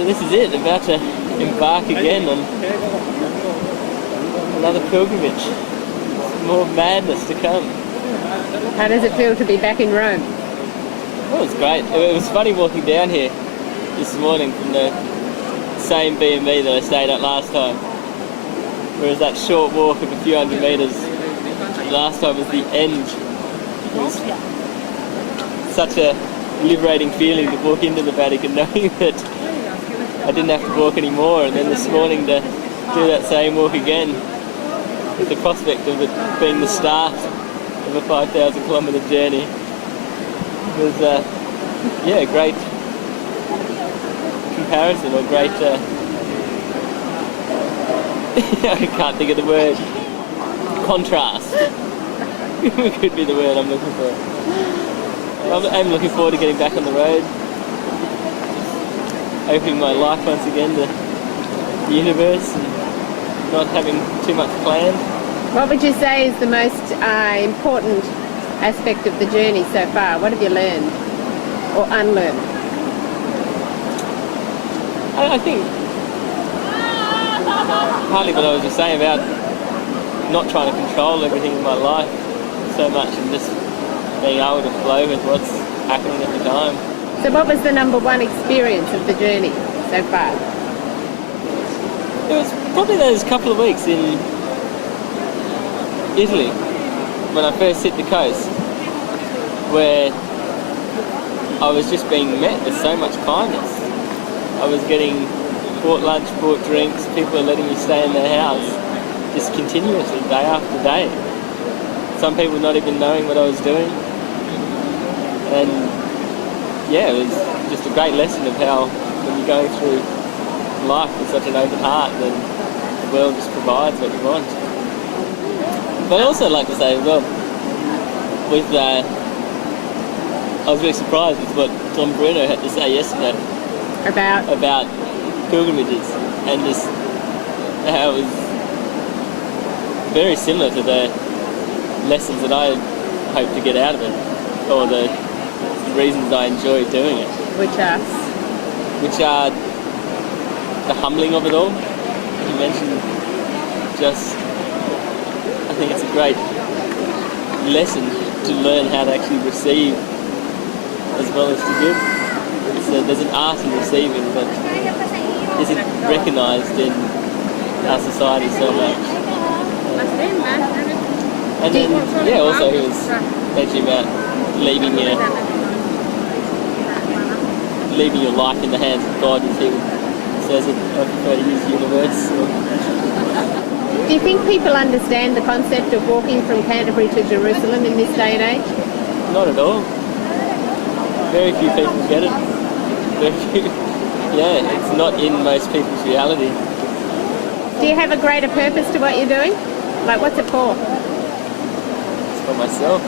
So this is it, about to embark again on another pilgrimage. More madness to come. How does it feel to be back in Rome? Well, it was great. It was funny walking down here this morning from the same B&B that I stayed at last time. Whereas that short walk of a few hundred metres last time was the end. It was such a liberating feeling to walk into the Vatican knowing that I didn't have to walk anymore, and then this morning to do that same walk again with the prospect of it being the start of a 5,000 kilometre journey was a great comparison, or great I can't think of the word, contrast could be the word I'm looking for. I'm looking forward to getting back on the road, opening my life once again to the universe and not having too much planned. What would you say is the most important aspect of the journey so far? What have you learned or unlearned? I think partly what I was just saying about not trying to control everything in my life so much and just being able to flow with what's happening at the time. So what was the number one experience of the journey so far? It was probably those couple of weeks in Italy when I first hit the coast, where I was just being met with so much kindness. I was getting bought lunch, bought drinks, people are letting me stay in their house just continuously, day after day. Some people not even knowing what I was doing. And yeah, it was just a great lesson of how when you're going through life with such an open heart, then the world just provides what you want. But I'd also like to say as well, with I was really surprised with what Tom Bruno had to say yesterday about pilgrimages, and just how it was very similar to the lessons that I hope to get out of it, or the reasons I enjoy doing it. Which are the humbling of it all. You mentioned just, I think it's a great lesson to learn how to actually receive as well as to give. There's an art in receiving that isn't recognised in our society so much. And then, also he was mentioning about leaving your life in the hands of God, as he says it. I prefer to use universe. Do you think people understand the concept of walking from Canterbury to Jerusalem in this day and age? Not at all. Very few people get it. Very few. Yeah, it's not in most people's reality. Do you have a greater purpose to what you're doing? Like, what's it for? It's for myself.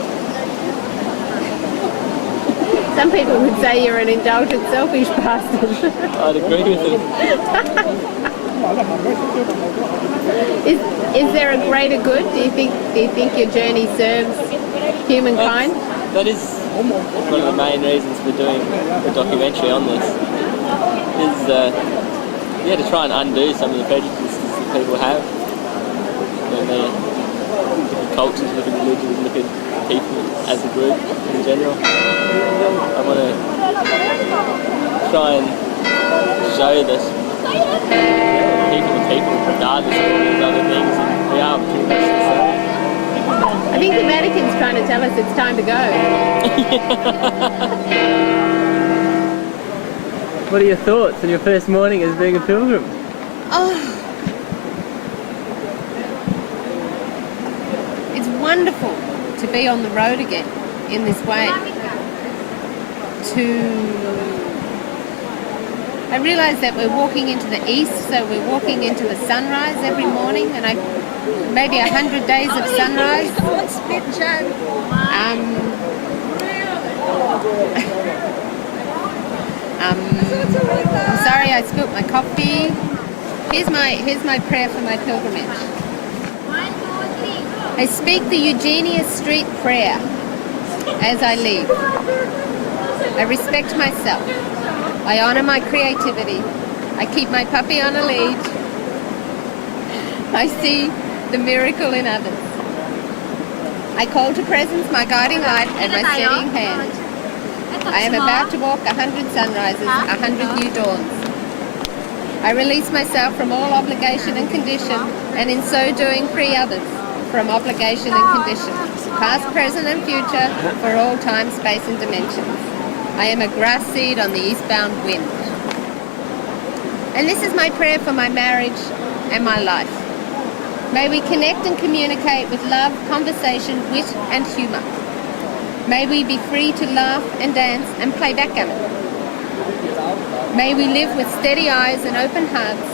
Some people would say you're an indulgent, selfish bastard. I'd agree with them. Is there a greater good? Do you think your journey serves humankind? That is one of the main reasons for doing a documentary on this. Is to try and undo some of the prejudices that people have when they look at cultures, look at religions, look at people as a group in general. I want to try and show that people are people regardless of all these other things, and we are pretty much the same. I think the Vatican's trying to tell us it's time to go. What are your thoughts on your first morning as being a pilgrim? It's wonderful to be on the road again in this way. I realise that we're walking into the east, so we're walking into the sunrise every morning, and maybe 100 days of sunrise. I'm sorry I spilt my coffee. Here's my prayer for my pilgrimage. I speak the Eugenia Street prayer as I leave. I respect myself. I honour my creativity. I keep my puppy on a lead. I see the miracle in others. I call to presence my guiding light and my steadying hand. I am about to walk 100 sunrises, 100 new dawns. I release myself from all obligation and condition, and in so doing free others from obligation and condition, past, present and future, for all time, space and dimensions. I am a grass seed on the eastbound wind. And this is my prayer for my marriage and my life. May we connect and communicate with love, conversation, wit and humour. May we be free to laugh and dance and play backgammon. May we live with steady eyes and open hearts.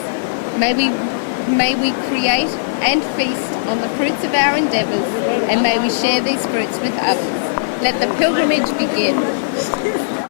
May we create and feast on the fruits of our endeavours, and may we share these fruits with others. Let the pilgrimage begin.